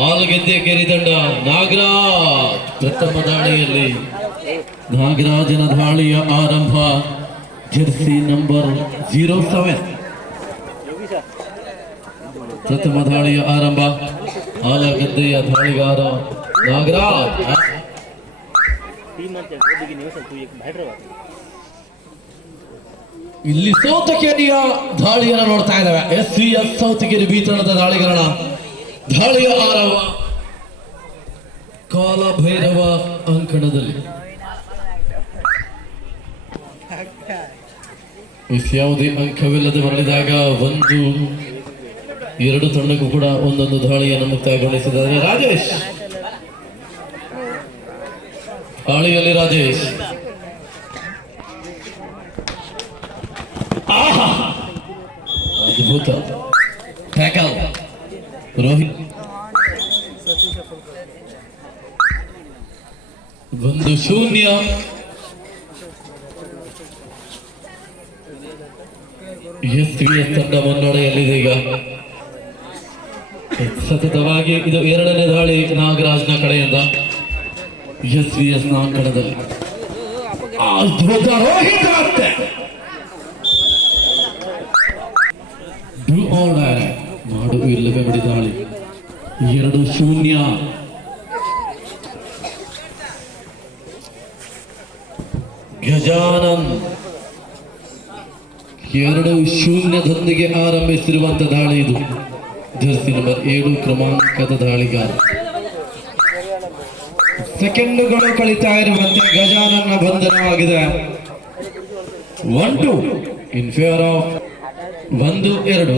ಆಲಗೆದ್ದೆ ಗೆರಿದಂಡ ನಾಗರಾಜ್. ಪ್ರಥಮ ದಾಳಿಯಲ್ಲಿ ನಾಗರಾಜನ ದಾಳಿಯ ಆರಂಭ ಜೆರ್ಸಿ ನಂಬರ್ ಜೀರೋ ಸೆವೆನ್. ಪ್ರಥಮ ದಾಳಿಯ ಆರಂಭ ಆಲಗದ್ದೆಯ ದಾಳಿಗಾರ ನಾಗರಾಜ್. ಇಲ್ಲಿ ಸೌತಕೇರಿಯ ದಾಳಿಯನ್ನು ನೋಡ್ತಾ ಇದ್ದಾವೆ. ಎಸ್ ಸಿ ಎಸ್ ಸೌತಕೇರಿ ಬೀತಣದ ದಾಳಿಗಳನ್ನ ದಾಳಿಯ ಕಾಲ ಕಾಲಭೈರವ ಅಂಕಣದಲ್ಲಿ. ಯಾವುದೇ ಅಂಕವಿಲ್ಲದೆ ಮರಳಿದಾಗ ಒಂದು, ಎರಡು ತಂಡಕ್ಕೂ ಕೂಡ ಒಂದೊಂದು ದಾಳಿಯನ್ನು ಮುಕ್ತಾಯಗೊಳಿಸಿದ್ದಾರೆ. ರಾಜೇಶ್! ದಾಳಿಯಲ್ಲಿ ರಾಜೇಶ್ ಆಹಾ! ಅದ್ಭುತ ಟ್ಯಾಕಲ್ ರೋಹಿತ್ ಒಂದು ಶೂನ್ಯ. ಎಸ್ ಎಸ್ ತಂಡ ಈಗ. ಸತತವಾಗಿ ಇದು ಎರಡನೇ ದಾಳಿ ನಾಗರಾಜ್ನ ಕಡೆಯಿಂದ. ಎಸ್ ವಿ ಎಸ್ನ die. ಮಾಡು ಇಲ್ಲವೇ ದಾಳಿ. ಎರಡು ಶೂನ್ಯ. ಗಜಾನನ್ ಎರಡು ಶೂನ್ಯದೊಂದಿಗೆ ಆರಂಭಿಸಿರುವಂತ ದಾಳಿ ಇದು. ಜರ್ಸಿ ನಂಬರ್ ಏಳು ಕ್ರಮಾಂಕದ ದಾಳಿಗಾರ. ಸೆಕೆಂಡುಗಳು ಕಳೀತಾ ಇರುವಂತೆ ಗಜಾನನ್ನ ಬಂಧನವಾಗಿದೆ. One two in favour of ಒಂದು ಎರಡು.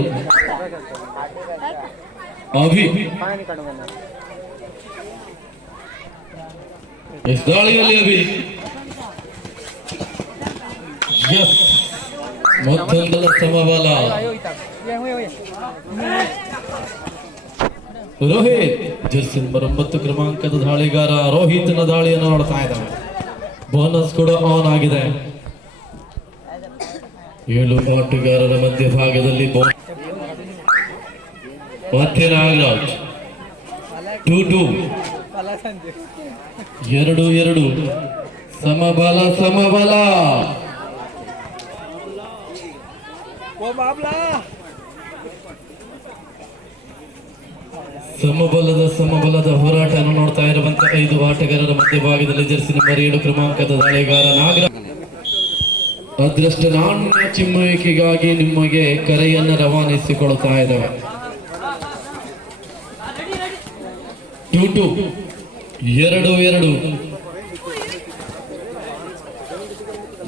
ಅಭಿ. ಎಸ್ ದಾಳಿಯಲ್ಲಿ ಅಭಿ. ಎಸ್ ಮತ್ತೊಂದರ ಸಮಬಲ. ರೋಹಿತ್ ಜರ್ಸಿ ನಂಬರ್ ಒಂಬತ್ತು ಕ್ರಮಾಂಕದ ದಾಳಿಗಾರ. ರೋಹಿತ್ನ ದಾಳಿಯನ್ನು ನೋಡ್ತಾ ಇದ್ದಾನೆ. ಬೋನಸ್ ಕೂಡ ಆನ್ ಆಗಿದೆ. ಏಳು ಆಟಗಾರರ ಮಧ್ಯಭಾಗದಲ್ಲಿ ಭಾಗದಲ್ಲಿ ಮತ್ತೆ ನಾಗರಾಜ್ ಟೂ ಟೂ ಎರಡು ಎರಡು. ಸಮಬಲ ಸಮಬಲ. ಸಮಬಲದ ಸಮಬಲದ ಹೋರಾಟವನ್ನು ನೋಡ್ತಾ ಇರುವಂತ ಐದು ಆಟಗಾರರ ಮಧ್ಯಭಾಗದಲ್ಲಿ ಜರ್ಸಿ ನಂಬರ್ ಏಳು ಕ್ರಮಾಂಕದ ದಾಳಿಗಾರ ನಾಗರ ಅದೃಷ್ಟ ನಾಣ್ಯ ಚಿಮ್ಮುವಿಕೆಗಾಗಿ ನಿಮಗೆ ಕರೆಯನ್ನು ರವಾನಿಸಿಕೊಳ್ತಾ ಇದ್ದಾವೆ ಟು. ಎರಡು ಎರಡು.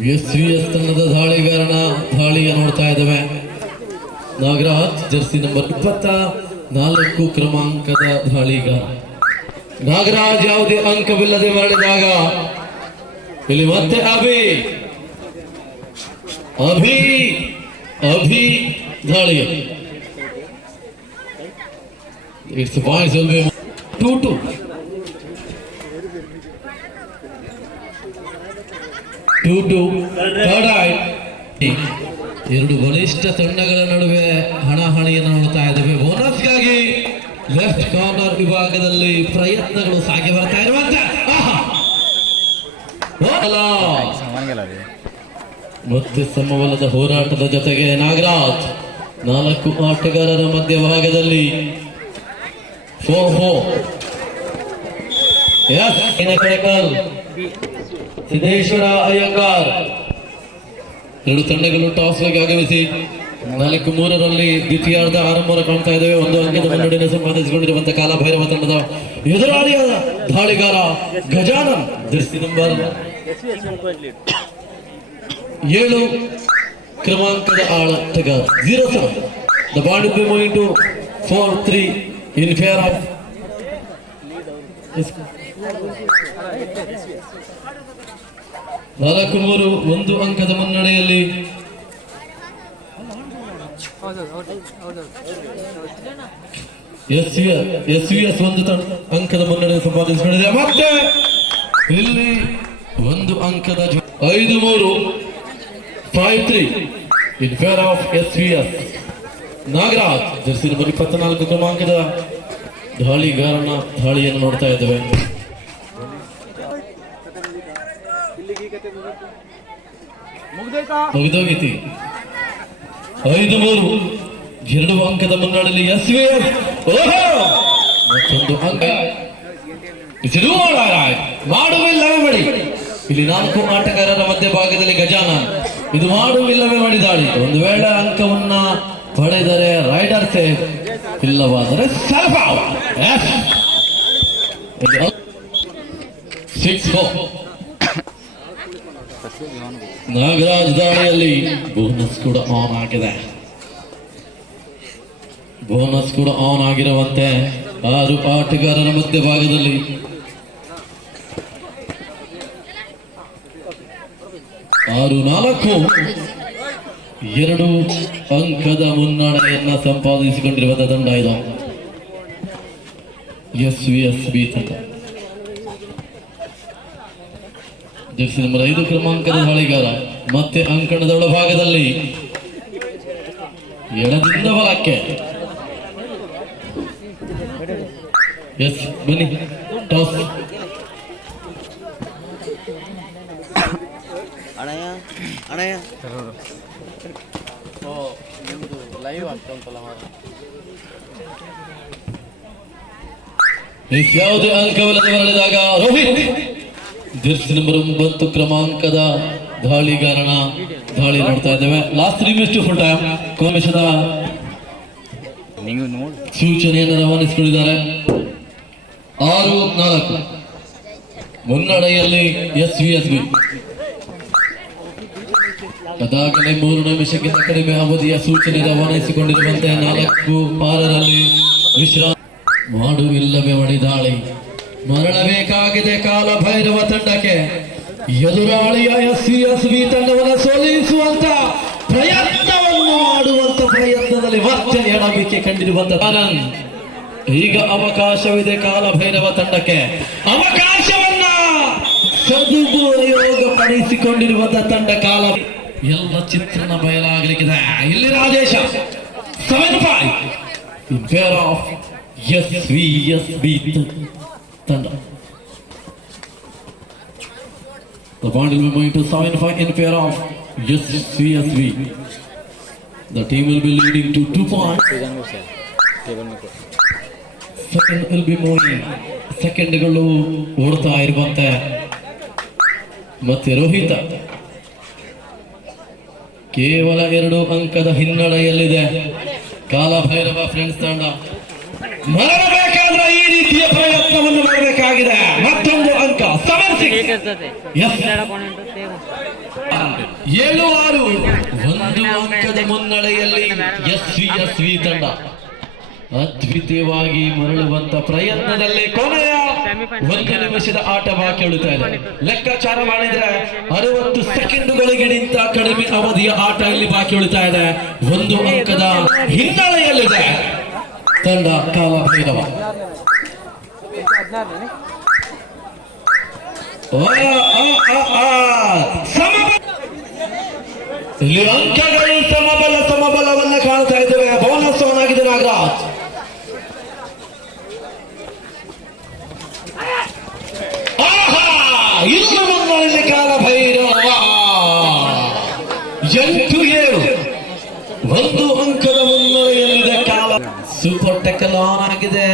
ಎಸ್ ವಿ ಎಸ್ ತಂಡದ ದಾಳಿಗಾರನ ದಾಳಿಯ ನೋಡ್ತಾ ಇದ್ದಾವೆ. ನಾಗರಾಜ್, ಜರ್ಸಿ ನಂಬರ್ ಇಪ್ಪತ್ತ ನಾಲ್ಕು ಕ್ರಮಾಂಕದ ದಾಳಿಗಾರ ನಾಗರಾಜ್ ಯಾವುದೇ ಅಂಕವಿಲ್ಲದೆ ಮರಳಿದಾಗ ಇಲ್ಲಿ ಮತ್ತೆ ಅಭಿ. ಅಭಿ ಅಭಿ ದಾಳಿ it's points two to two to third ಎರಡು ಬಲಿಷ್ಠ ತಂಡಗಳ ನಡುವೆ ಹಣಾಹಣಿಯನ್ನು ನೋಡ್ತಾ ಇದ್ದೇವೆ. ಬೋನಸ್ಗಾಗಿ ಲೆಫ್ಟ್ ಕಾರ್ನರ್ ವಿಭಾಗದಲ್ಲಿ ಪ್ರಯತ್ನಗಳು ಸಾಗಿ ಬರ್ತಾ ಇರುವಂತ! ಮತ್ತೆ ಸಮಬಲದ ಹೋರಾಟದ ಜೊತೆಗೆ ನಾಗರಾಜ್ ನಾಲ್ಕು ಆಟಗಾರರ ಮಧ್ಯಭಾಗದಲ್ಲಿ. ಫೋ ಹೋ ಎಸ್ ಸಿದ್ದೇಶ್ವರ ಅಯ್ಯಂಗಾರ್. ಎರಡು ತಂಡಗಳು ಟಾಸ್ ಆಗಿ ಆಗಮಿಸಿ ನಾಲ್ಕು ಮೂರರಲ್ಲಿ ದ್ವಿತೀಯಾರ್ಧ ಆರಂಭ ಕಾಣ್ತಾ ಇದ್ದೇವೆ. ಒಂದು ಅಂಕದ ಮುನ್ನಡೆಯನ್ನು ಸಂಪಾದಿಸಿಕೊಂಡಿರುವಂತಹ ಕಾಲಭೈರವ ತಂಡದ ಎದುರಾಳಿಯ ದಾಳಿಗಾರ ಗಜಾನನ್. ದೃಷ್ಟಿ ನಂಬರ್ ಏಳು ಕ್ರಮಾಂಕದ ಆಳ ಆಟಗಾರ zero seven the ball four three in favour of ನಾಲ್ಕು ಮೂರು ಒಂದು ಅಂಕದ ಮುನ್ನಡೆಯಲ್ಲಿ ಎಸ್ ಎಸ್ ವಿ ಎಸ್ ಒಂದು ಅಂಕದ ಮುನ್ನಡೆ ಸಂಪಾದಿಸಿಕೊಂಡಿದೆ. ಮತ್ತೆ ಇಲ್ಲಿ ಒಂದು ಅಂಕದ ಐದು ಮೂರು five three in favour of S V S Nagaraj. Jersey number ಇಪ್ಪತ್ನಾಲ್ಕು ಕ್ರಮಾಂಕದ ದಾಳಿಗಾರನ ದಾಳಿಯನ್ನು ನೋಡ್ತಾ ಇದ್ದೇವೆ. ಮುಗಿದೋಗಿತಿ. ಐದು ಮೂರು. ಎರಡು ಅಂಕದ ಮುನ್ನಡೆಯಲ್ಲಿ ಎಸ್ ವಿ ಎಸ್ ಮತ್ತೊಂದು ಅಂಕ. ಮಾಡುವಿಲ್ಲವೇ ಮಾಡಿ. ಇಲ್ಲಿ ನಾಲ್ಕು ಆಟಗಾರರ ಮಧ್ಯಭಾಗದಲ್ಲಿ ಗಜಾನ. ಇದು ಮಾಡುವಿಲ್ಲವೇ ಮಾಡಿ ದಾಳಿ. ಒಂದು ವೇಳೆ ಅಂಕವನ್ನ ಪಡೆದರೆ ರೈಡರ್ ಸೇಫ್, ಇಲ್ಲವಾದರೆ ಸ್ವಲ್ಪ ಸಿಕ್ಸ್ ನಾಗರಾಜ್ ದಾಳಿಯಲ್ಲಿ ಬೋನಸ್ ಕೂಡ ಆನ್ ಆಗಿದೆ. ಬೋನಸ್ ಕೂಡ ಆನ್ ಆಗಿರುವಂತೆ ಆರು ಆಟಗಾರರ ಮಧ್ಯಭಾಗದಲ್ಲಿ ಆರು ನಾಲ್ಕು. ಎರಡು ಅಂಕದ ಮುನ್ನಡೆಯನ್ನ ಸಂಪಾದಿಸಿಕೊಂಡಿರುವ ತಂಡ ಇದು. ಎಸ್ ವಿ ಎಸ್ ಬಿ ತಂಡ. ಜರ್ಸಿ ನಂಬರ್ ಐದು ಕ್ರಮಾಂಕದ ಹಳಿಗಾರ ಮತ್ತೆ ಅಂಕಣದ ಒಳಭಾಗದಲ್ಲಿ ಎಡದಿಂದ ಬಲಕ್ಕೆ ಎಸ್ ಬನ್ನಿ. ಟಾಸ್ ಅಣ್ಣಯ್ಯ ಅಣ್ಣಯ್ಯ ಯಾವುದೇ ಅಂಕವಿಲ್ಲದೆ ಮರಳಿದಾಗ ರೋಹಿತ್. ಜರ್ಸಿ ನಂಬರ್ ಒಂಬತ್ತು ಕ್ರಮಾಂಕದ ದಾಳಿಗಾರನ ದಾಳಿ ನೋಡ್ತಾ ಇದ್ದೇವೆ. Last three minutes full time ಕೋಮೇಶದ ಸೂಚನೆಯನ್ನು ರವಾನಿಸಿಕೊಂಡಿದ್ದಾರೆ ಆರು ನಾಲ್ಕು ಮುನ್ನಡೆಯಲ್ಲಿ ಎಸ್ ವಿ ಎಸ್ ಬಿ ಅದಾಗಲೇ ಮೂರು ನಿಮಿಷಕ್ಕಿಂತ ಕಡಿಮೆ ಅವಧಿಯ ಸೂಚನೆ ರವಾನಿಸಿಕೊಂಡಿರುವಂತೆ ನಾಲ್ಕು ಆರರಲ್ಲಿ ವಿಶ್ರಾಂತಿ ಮಾಡುವಿಲ್ಲವೇ ಮಡಿದಾಳಿ ಮರಳಬೇಕಾಗಿದೆ ಕಾಲ ಭೈರವ ತಂಡಕ್ಕೆ. ಎದುರಾಳಿಯ ಎಸ್ ಸಿ ಎಸ್ ಬಿ ತಂಡವನ್ನು ಸೋಲಿಸುವಂತ ಪ್ರಯತ್ನವನ್ನು ಮಾಡುವಂತ ಪ್ರಯತ್ನದಲ್ಲಿ ವರ್ತನೆ ಎಡಬಿಕೆ ಕಂಡಿರುವಂತ ಆನಂದ್ ಈಗ ಅವಕಾಶವಿದೆ ಕಾಲ ಭೈರವ ತಂಡಕ್ಕೆ. ಅವಕಾಶವನ್ನ ಸದುಪಯೋಗ ಪಡಿಸಿಕೊಂಡಿರುವಂತ ತಂಡ ಕಾಲ. ಎಲ್ಲ ಚಿತ್ರಣ ಬಯಲಾಗಲಿಕ್ಕಿದೆ. ಇಲ್ಲಿ Rajesh seven five S V S SVSB ತಂಡ the point will be moving to seven five in favour of S C S V the team will be leading to two point will be moving ಸೆಕೆಂಡ್ಗಳು ಓಡ್ತಾ ಇರುವಂತೆ ಮತ್ತೆ ರೋಹಿತ. ಕೇವಲ ಎರಡು ಅಂಕದ ಹಿನ್ನಡೆಯಲ್ಲಿದೆ ಕಾಲ Bhairava friends ತಂಡ. ಮಾಡಬೇಕಾದ್ರೆ ಈ ರೀತಿಯ ಪ್ರಯತ್ನವನ್ನು ಮಾಡಬೇಕಾಗಿದೆ. ಮತ್ತೊಂದು ಅಂಕ. ಸೆವೆನ್ ಏಳು ಆರು. ಒಂದು ಅಂಕದ ಮುನ್ನಡೆಯಲ್ಲಿ S S V S V ತಂಡ. ಅದ್ವಿತೀಯವಾಗಿ ಮರಳುವಂತ ಪ್ರಯತ್ನದಲ್ಲಿ ಕೊನೆಯ ಒಂದು ನಿಮಿಷದ ಆಟ ಬಾಕಿ ಉಳಿತಾ ಇದೆ. ಲೆಕ್ಕಾಚಾರ ಮಾಡಿದ್ರೆ ಅರವತ್ತು ಸೆಕೆಂಡುಗಳಿಗಿಂತ ಕಡಿಮೆ ಅವಧಿಯ ಆಟ ಇಲ್ಲಿ ಬಾಕಿ ಉಳಿತಾ ಇದೆ. ಒಂದು ಅಂಕದ ಹಿನ್ನಡೆಯಲ್ಲಿದೆ ತಂಡ ಕಾಲ ಭೈರವ ಆ, ಆ, ಆ, ಆ. ಸಮಬಲ ಇಲ್ಲಿ ಅಂಕಗಳು ಸಮಬಲ ಸಮಬಲವನ್ನ ಕಾಣ್ತಾ ಇದ್ದೇವೆ ಬೋನಸ್ ಆನ್ ಆಗಿದೆ ನಾಗರಾಜ್ ಆಹಾ! ಇನ್ನು ಮುನ್ನಡೆಯಲ್ಲಿ ಕಾಲ ಭೈರವ ಎಂಟು ಏಳು ಒಂದು ಅಂಕದ ಮುನ್ನಡೆಯಲ್ಲಿದೆ ಕಾಲ ಸೂಪರ್ ಟೆಕಲ್ ಆನ್ ಆಗಿದೆ.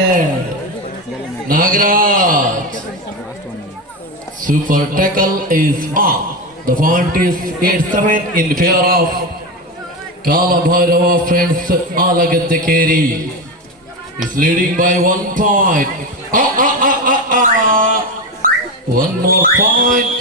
Nagaraj. Super tackle is on the point is eight seven in favour of Kalabhairava friends Alagadde Keri is leading by one point one more point